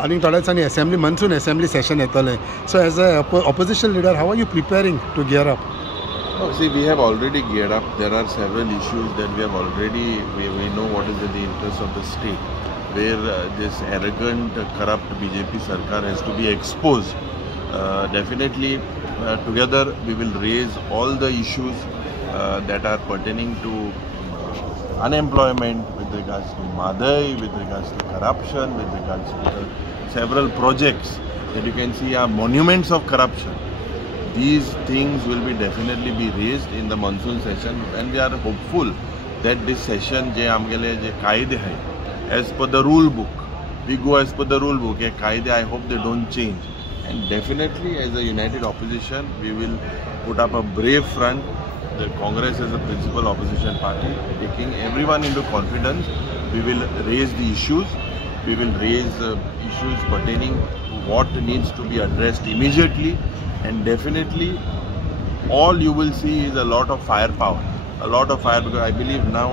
आनी थोड्या दिसांनी असेंब्ली मनसून असेंब्ली सेशन येतलें. So as a opposition leader, how are you preparing to gear up? See, we have already geared up. There are several issues that we have already, we know what is in the interest of the state, where this arrogant, corrupt BJP Sarkar has to be exposed. Definitely, together we will raise all the issues that are pertaining to unemployment, with regards to Madai, with regards to corruption, with regards to several projects that you can see are monuments of corruption. These things will be definitely be raised in the monsoon session, and we are hopeful that this session je amgele je kaide hai as per the rule book, we go as per the rule book. Ye kaide, I hope they don't change, and definitely as a united opposition we will put up a brave front. The Congress is a principal opposition party, taking everyone into confidence. We will raise the issues. We will raise issues pertaining to what needs to be addressed immediately. And definitely all you will see is a lot of firepower, because I believe now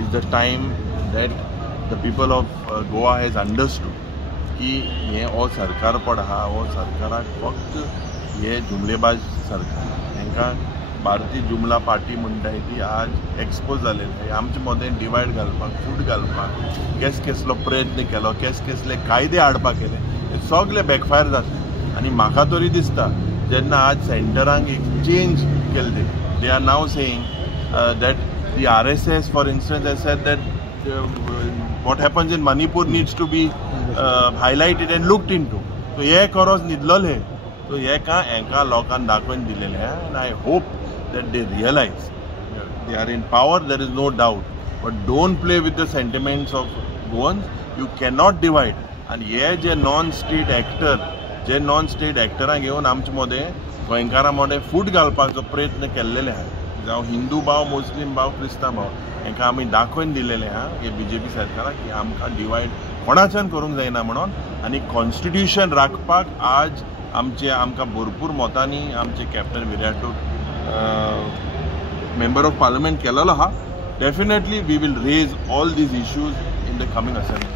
is the time that the people of Goa has understood कि ये और सरकार पडहा वो सरकाराक फक्त ये जुमलेबाज सरकार हांकां भारतीय जुमला पार्टी म्हणटा ती आज एक्सपोज जालेली आहे. आमचे मदें डिवायड घालपाक, फूट घालपाक केस केसलो प्रयत्न केलो, केस केसले कायदे हाडपाक केले, हे सगळे बॅकफायर जातले. आनी म्हाका तरी दिसता जेन्ना आज सेंटरांक एक चेंज केले, they are now saying that the RSS for instance has said that what happens in Manipur needs to be highlighted and looked into. So hey करोस न्हिदलोले, so हे का हांकां लोकांक दाखोवन दिलेले आहा. And I hope that they realize they are in power, there is no doubt, but don't play with the sentiments of Goans. You cannot divide. And हे जे non state एक्टरांक घेवन आमचे मदें गोंयकारां मदें फूट घालपाचो प्रयत्न केल्लेले आहा. जावं हिंदू भाव, मुस्लीम भाव, क्रिस्तांव भाव, हांकां आमी दाखोवन दिलेले आहा हे बीजेपी सरकाराक की आमकां डिवायड कोणाच्यान करूंक जायना म्हणून. आनी कॉन्स्टिट्यूशन राखपाक आज आमकां भरपूर मोतांनी आमचे कॅप्टन विराटूक मेंबर ऑफ पार्लिमेंट केलेलो आहा. Definitely we will raise all these issues in the coming assembly.